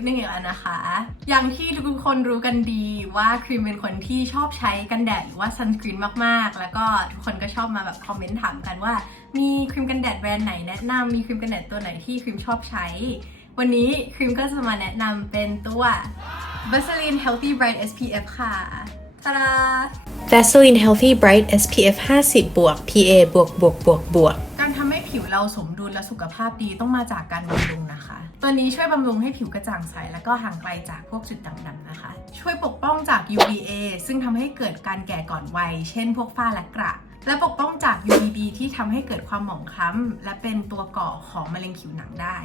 ปนึงอีกแล้วนะคะ อย่างที่ทุกคนรู้กันดีว่าครีมเป็นคนที่ชอบใช้กันแดดหรือว่าซันสกรีนมากๆ แล้วก็ทุกคนก็ชอบมาแบบคอมเมนต์ถามกันว่า มีครีมกันแดดแบรนด์ไหนแนะนำมีครีมกันแดดตัวไหนที่ครีมชอบใช้ วันนี้ครีมก็จะมาแนะนำเป็นตัว Vaseline Healthy Bright SPF ค่ะตาดา Vaseline Healthy Bright SPF 50บวก PA บวกบวกบวกบวก ผิวเราสมดุลและสุขภาพดีต้องมาจากการบำรุงนะคะ ตัวนี้ช่วยบำรุงให้ผิวกระจ่างใส และก็ห่างไกลจากพวกจุดด่างดำนะคะ ช่วยปกป้องจาก UVA ซึ่งทำให้เกิดการแก่ก่อนวัย เช่น พวกฝ้าและกระและปกป้องจาก UVB ที่ทำให้เกิดความหมองคล้ำและเป็นตัวก่อของมะเร็งผิวหนังได้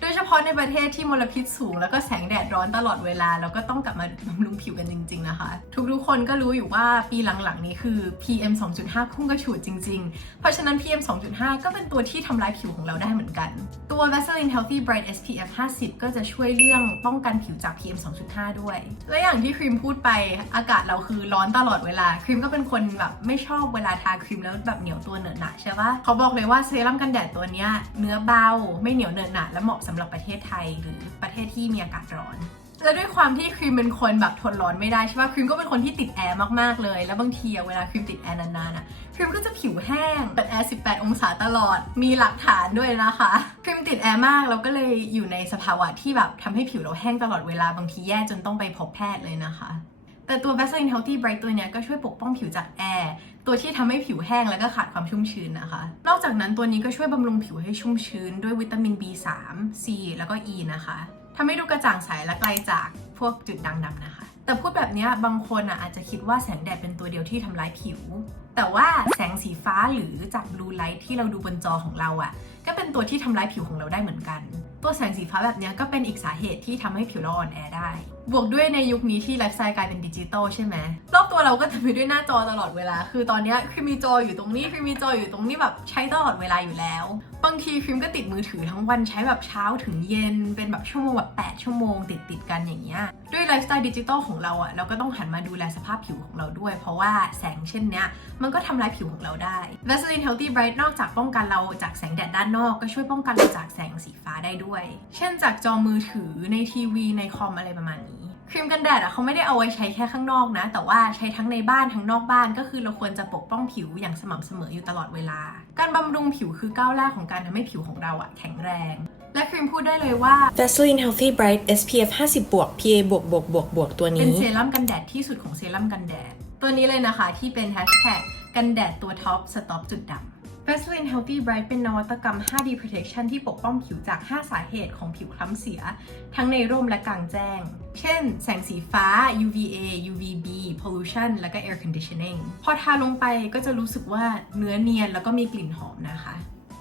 โดยเฉพาะในประเทศที่มลพิษสูง แล้วก็แสงแดดร้อนตลอดเวลา แล้วก็ต้องกลับมาบำรุงผิวกันจริง ๆ นะคะ ทุกๆคนก็รู้อยู่ว่าปีหลังๆนี้คือ PM 2.5 พุ่งกระฉูดจริง ๆ เพราะฉะนั้น PM 2.5 ก็เป็นตัวที่ทำร้ายผิวของเราได้เหมือนกัน ตัว Vaseline Healthy Bright SPF 50 ก็จะช่วยเรื่องป้องกันผิวจาก PM 2.5 ด้วย และอย่างที่ครีมพูดไปอากาศเราคือร้อนตลอดเวลา ครีมก็เป็นคนแบบไม่ชอบเวลาทาครีมแล้วแบบเหนียวตัวเหนอะหนะใช่ปะเขาบอกเลยว่าเซรั่มกันแดดตัวเนี้ยเนื้อเบาไม่เหนียวเหนอะหนะและเหมาะสำหรับประเทศไทยหรือประเทศที่มีอากาศร้อน แล้วด้วยความที่ครีมเป็นคนแบบทนร้อนไม่ได้ใช่ปะครีมก็เป็นคนที่ติดแอร์มากๆเลย แล้วบางทีเวลาครีมติดแอร์นานๆอะครีมก็จะผิวแห้งเปิดแอร์ 18 องศาตลอด มีหลักฐานด้วยนะคะ ครีมติดแอร์มากเราก็เลยอยู่ในสภาวะที่แบบทำให้ผิวเราแห้งตลอดเวลาบางทีแย่จนต้องไปพบแพทย์เลยนะคะ แต่ตัว Vaseline Healthy Bright ตัวเนี้ยก็ช่วยปกป้องผิวจากแอร์ตัวที่ทำให้ผิวแห้งแล้วก็ขาดความชุ่มชื้นนะคะ นอกจากนั้นตัวนี้ก็ช่วยบำรุงผิวให้ชุ่มชื้น ด้วยวิตามิน B3 C แล้วก็ E นะคะทำให้ดูกระจ่างใสและไกลจากพวกจุดด่างดำนะคะ แต่พูดแบบนี้บางคนอะอาจจะคิดว่าแสงแดดเป็นตัวเดียวที่ทำร้ายผิว แต่ว่าแสงสีฟ้าหรือจากบลูไลท์ที่เราดูบนจอของเราอะ ก็เป็นตัวที่ทำร้ายผิวของเราได้เหมือนกัน ตัวแสงสีฟ้าแบบนี้ก็เป็นอีกสาเหตุที่ทำให้ผิวเราอ่อนแอได้ บวกด้วยในยุคนี้ที่ไลฟ์สไตล์กลายเป็นดิจิตอลใช่ไหมรอบตัวเราก็เต็มไปด้วยหน้าจอตลอดเวลา คือตอนนี้ครีมมีจออยู่ตรงนี้ครีมมีจออยู่ตรงนี้แบบใช้ตลอดเวลาอยู่แล้ว บางทีครีมก็ติดมือถือทั้งวันใช้แบบเช้าถึงเย็นเป็นแบบชั่วโมงแบบ 8 ชั่วโมงติดติดกันอย่างเงี้ยด้วยไลฟ์สไตล์ดิจิตอลของเราอะเราก็ต้องหันมาดูแลสภาพผิวของเราด้วย เพราะว่าแสงเช่นเนี้ยมันก็ทำร้ายผิวของเราได้ Vaseline Healthy Bright นอกจากป้องกันเราจากแสงแดดด้านนอกก็ช่วยป้องกันเราจากแสงสีฟ้าได้ด้วย เช่นจากจอมือถือในทีวีในคอมอะไรประมาณนี้ ครีมกันแดดอะเขาไม่ได้เอาไว้ใช้แค่ข้างนอกนะ แต่ว่าใช้ทั้งในบ้านทั้งนอกบ้านก็คือเราควรจะปกป้องผิวอย่างสม่ำเสมออยู่ตลอดเวลา การบำรุงผิวคือก้าวแรกของการทำให้ผิวของเราอะแข็งแรง และครีมพูดได้เลยว่า Vaseline Healthy Bright SPF 50บวก PA บวกบวกบวกบวกตัวเป็นนี้เซรั่มกันแดดที่สุดของเซรั่มกันแดด ตัวนี้เลยนะคะที่เป็นแฮชแท็กกันแดดตัวท็อปสต็อปจุดดำ Vaseline Healthy Bright เป็นนวัตกรรม 5D Protection ที่ปกป้องผิวจาก 5 สาเหตุของผิวคล้ำเสีย ทั้งในร่มและกลางแจ้ง เช่น แสงสีฟ้า UVA UVB pollution แล้วก็ air conditioning พอทาลงไปก็จะรู้สึกว่าเนื้อเนียนแล้วก็มีกลิ่นหอมนะคะ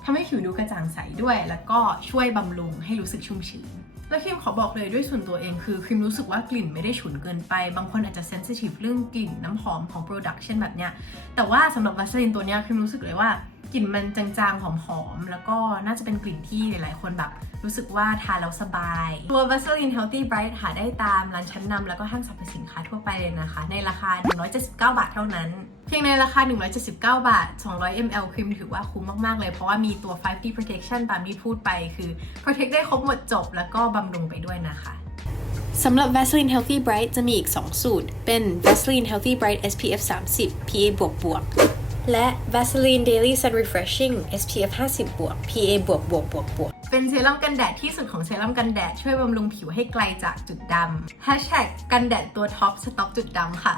ทำให้ผิวดูกระจ่างใสด้วย แล้วก็ช่วยบำรุงให้รู้สึกชุ่มชื้นแล้วครีมขอบอกเลยด้วยส่วนตัวเองคือครีมรู้สึกว่ากลิ่นไม่ได้ฉุนเกินไป บางคนอาจจะเซนซิทีฟเรื่องกลิ่นน้ำหอมของ Production แบบเนี้ยแต่ว่าสำหรับวัสลินตัวเนี้ยครีมรู้สึกเลยว่า กลิ่นมันจางๆ หอมๆ แล้วก็น่าจะเป็นกลิ่นที่หลายๆ คนแบบ รู้สึกว่าทาแล้วสบาย ตัว Vaseline Healthy Bright หาได้ตามร้านชั้นนำแล้วก็ห้างสรรพสินค้าทั่วไปเลยนะคะ ในราคา 179 บาทเท่านั้น เพียงในราคา 179 บาท 200 ml ครีมถือว่าคุ้มมาก ๆ เลย เพราะว่ามีตัว 5D protection ตามที่พูดไปคือ protect ได้ครบหมดจบ แล้วก็บำรุงไปด้วยนะคะสำหรับ Vaseline Healthy Bright จะมีอีก 2 สูตร เป็น Vaseline Healthy Bright SPF 30 PA บวกบวก และ Vaseline Daily Sun Refreshing SPF 50บวก PA บวกบวกบวกบวกเป็นเซรั่มกันแดดที่สุดของเซรั่มกันแดด ช่วยบำรุงผิวให้ไกลจากจุดดำ Hashtag กันแดดตัวท็อปสต็อปจุดดำค่ะ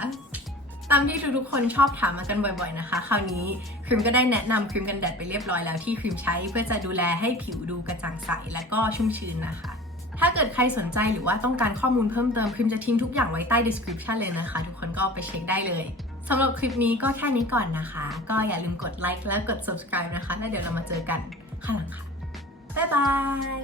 ตามที่ทุกๆคนชอบถามมากันบ่อยๆนะคะ คราวนี้ครีมก็ได้แนะนำครีมกันแดดไปเรียบร้อยแล้วที่ครีมใช้เพื่อจะดูแลให้ผิวดูกระจ่างใสและก็ชุ่มชื้นนะคะถ้าเกิดใครสนใจหรือว่าต้องการข้อมูลเพิ่มเติมครีมจะทิ้งทุกอย่างไว้ใต้ description เลยนะคะ ทุกคนก็ไปเช็คได้เลย สำหรับคลิปนี้ก็แค่นี้ก่อนนะคะ ก็อย่าลืมกดไลค์และกด subscribe นะคะ แล้วเดี๋ยวเรามาเจอกันข้างหลังค่ะ บ๊ายบาย